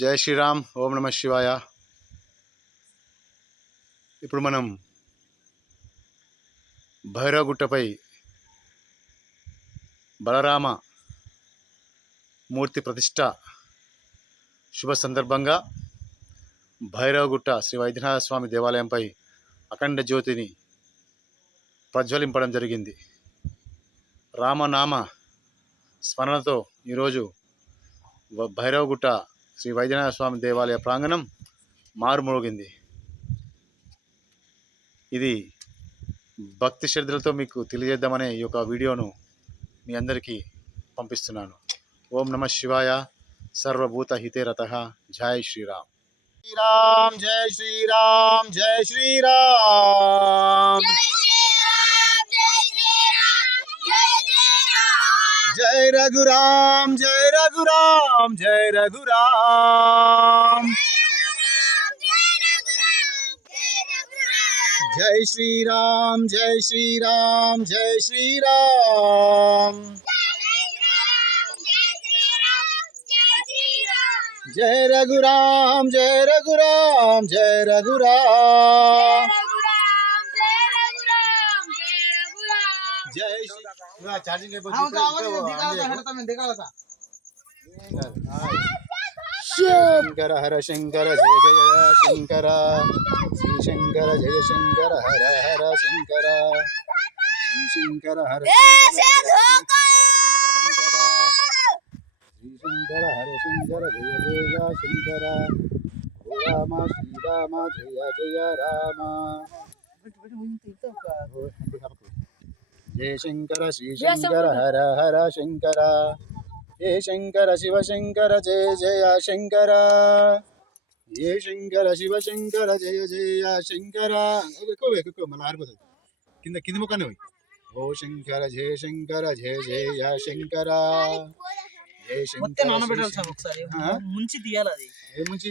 జై శ్రీరామ్ ఓం నమ శివాయ. ఇప్పుడు మనం భైరవగుట్టపై బలరామ మూర్తి ప్రతిష్ట శుభ సందర్భంగా భైరవగుట్ట శ్రీ వైద్యనాథ స్వామి దేవాలయంపై అఖండ జ్యోతిని ప్రజ్వలింపడం జరిగింది. రామనామ స్మరణతో ఈరోజు భైరవగుట్ట శ్రీ వైద్యనాథ స్వామి దేవాలయ ప్రాంగణం మారుమోగింది. ఇది భక్తి శ్రద్ధలతో మీకు తెలియజేద్దామనే ఈ యొక్క వీడియోను మీ అందరికీ పంపిస్తున్నాను. ఓం నమ శివాయ సర్వభూత హితే రత. జై శ్రీరామ్. శ్రీరామ్ జై శ్రీరామ్ జై శ్రీరామ్. జై రఘురామ్ జై రఘురామ్ జై రఘురామ్. జై శ్రీరామ్ జై శ్రీరామ్ జై శ్రీరామ్. జై రఘురామ్ జై రఘురామ్ జై రఘురామ్. జై శ్రీ ఛార్జింగ్ శంకర హర శంకర జయ జయ శంకర శ్రీ శంకర జయ శంకర హర హర శంకర శ్రీ శంకర హర శ్రీ శంకర హర శంకర జయ జయ శంకర ఓ రామ శ్రీరామ జయ జయ రామ జయ శంకర శ్రీ శంకర హర హర శంకర. జయ శంకర శివ శంకర జయ జయ శంకర. జయ శంకర శివ శంకర జయ జయ శంకర. ఎక్కువ ఎక్కువ మళ్ళీ ఆరిపోతుంది. కింద కింద ముఖాన్ని పోయి ఓ శంకర జయ శంకర జయ జయ శంకర. జయ శంకర? ముంచి తీయాలి అది. ఏ ముంచి?